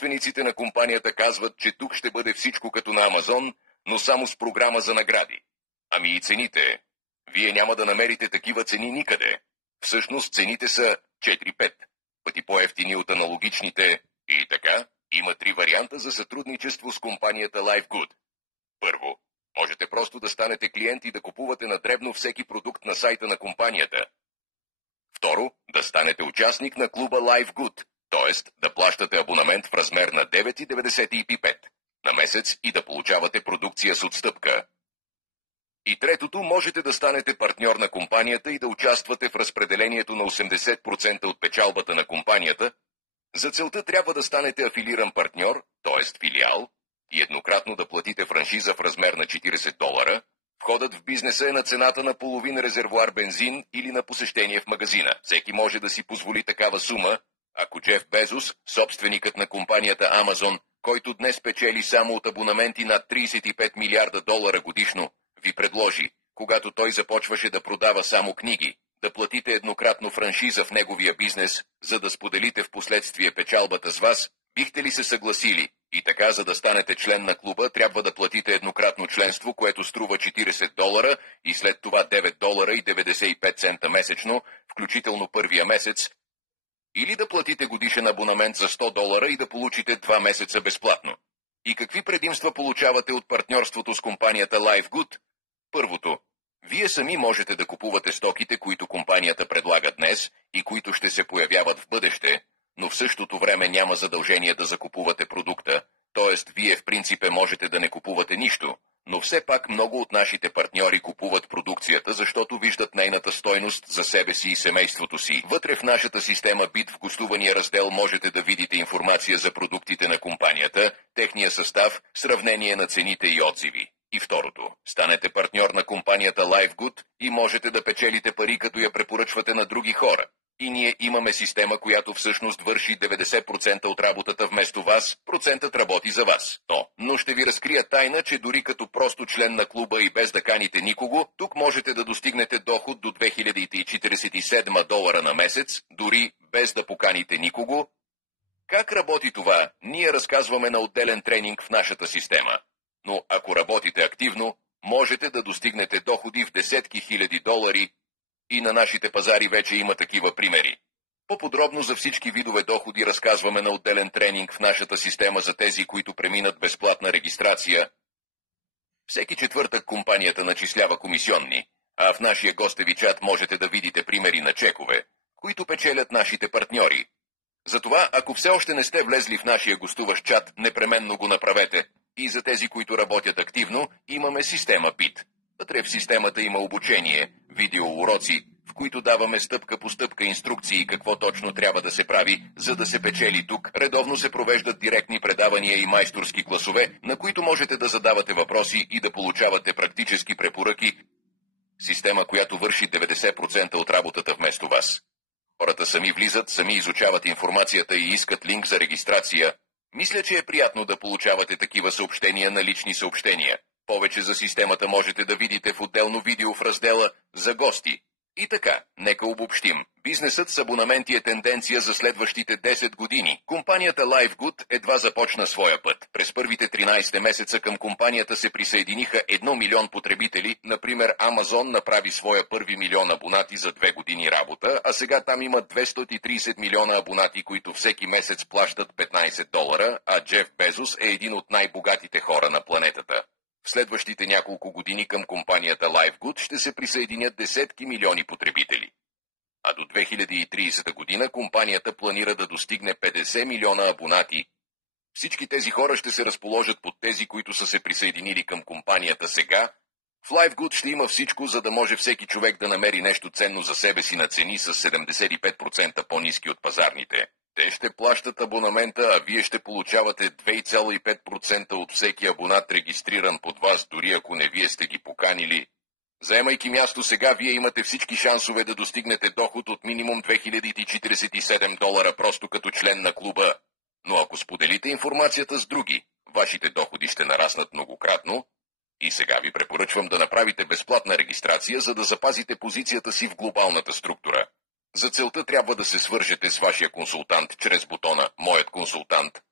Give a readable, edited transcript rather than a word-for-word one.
Собствениците на компанията казват, че тук ще бъде всичко като на Амазон, но само с програма за награди. Ами и цените. Вие няма да намерите такива цени никъде. Всъщност цените са 4-5 пъти по-евтини от аналогичните и така. Има 3 варианта за сътрудничество с компанията LifeGood. Първо, можете просто да станете клиент и да купувате на дребно всеки продукт на сайта на компанията. Второ, да станете участник на клуба LifeGood, т.е. да плащате абонамент в размер на 9,95 на месец и да получавате продукция с отстъпка. И третото, можете да станете партньор на компанията и да участвате в разпределението на 80% от печалбата на компанията. За целта трябва да станете афилиран партньор, т.е. филиал, и еднократно да платите франшиза в размер на $40. Входът в бизнеса е на цената на половин резервоар бензин или на посещение в магазина. Всеки може да си позволи такава сума, ако Джеф Безос, собственикът на компанията Амазон, който днес печели само от абонаменти над $35 милиарда годишно, ви предложи, когато той започваше да продава само книги, да платите еднократно франшиза в неговия бизнес, за да споделите в последствие печалбата с вас, бихте ли се съгласили? И така, за да станете член на клуба, трябва да платите еднократно членство, което струва $40 и след това $9,95 месечно, включително първия месец, или да платите годишен абонамент за $100 и да получите 2 месеца безплатно. И какви предимства получавате от партньорството с компанията LifeGood? Първото. Вие сами можете да купувате стоките, които компанията предлага днес и които ще се появяват в бъдеще, но в същото време няма задължение да закупувате продукта, т.е. вие в принципе можете да не купувате нищо, но все пак много от нашите партньори купуват продукцията, защото виждат нейната стойност за себе си и семейството си. Вътре в нашата система БИТ в гостувания раздел можете да видите информация за продуктите на компанията, техния състав, сравнение на цените и отзиви. И второто, станете партньор на компанията LifeGood и можете да печелите пари, като я препоръчвате на други хора. И ние имаме система, която всъщност върши 90% от работата вместо вас, процентът работи за вас. Но ще ви разкрия тайна, че дори като просто член на клуба и без да каните никого, тук можете да достигнете доход до $2047 на месец, дори без да поканите никого. Как работи това, ние разказваме на отделен тренинг в нашата система. Но ако работите активно, можете да достигнете доходи в десетки хиляди долари и на нашите пазари вече има такива примери. По-подробно за всички видове доходи разказваме на отделен тренинг в нашата система за тези, които преминат безплатна регистрация. Всеки четвъртък компанията начислява комисионни, а в нашия гостеви чат можете да видите примери на чекове, които печелят нашите партньори. Затова, ако все още не сте влезли в нашия гостуващ чат, непременно го направете. И за тези, които работят активно, имаме система БИТ. Вътре в системата има обучение, видеоуроци, в които даваме стъпка по стъпка инструкции какво точно трябва да се прави, за да се печели тук. Редовно се провеждат директни предавания и майсторски класове, на които можете да задавате въпроси и да получавате практически препоръки. Система, която върши 90% от работата вместо вас. Хората сами влизат, сами изучават информацията и искат линк за регистрация. Мисля, че е приятно да получавате такива съобщения на лични съобщения. Повече за системата можете да видите в отделно видео в раздела «За гости». И така, нека обобщим. Бизнесът с абонаменти е тенденция за следващите 10 години. Компанията LifeGood едва започна своя път. През първите 13 месеца към компанията се присъединиха 1 милион потребители. Например, Amazon направи своя първи милион абонати за 2 години работа, а сега там има 230 милиона абонати, които всеки месец плащат $15, а Джеф Безос е един от най-богатите хора на планетата. В следващите няколко години към компанията LifeGood ще се присъединят десетки милиони потребители. А до 2030 година компанията планира да достигне 50 милиона абонати. Всички тези хора ще се разположат под тези, които са се присъединили към компанията сега. В LifeGood ще има всичко, за да може всеки човек да намери нещо ценно за себе си на цени с 75% по-ниски от пазарните. Те ще плащат абонамента, а вие ще получавате 2,5% от всеки абонат, регистриран под вас, дори ако не вие сте ги поканили. Заемайки място сега, вие имате всички шансове да достигнете доход от минимум $2047 просто като член на клуба. Но ако споделите информацията с други, вашите доходи ще нараснат многократно. И сега ви препоръчвам да направите безплатна регистрация, за да запазите позицията си в глобалната структура. За целта трябва да се свържете с вашия консултант чрез бутона «Моят консултант».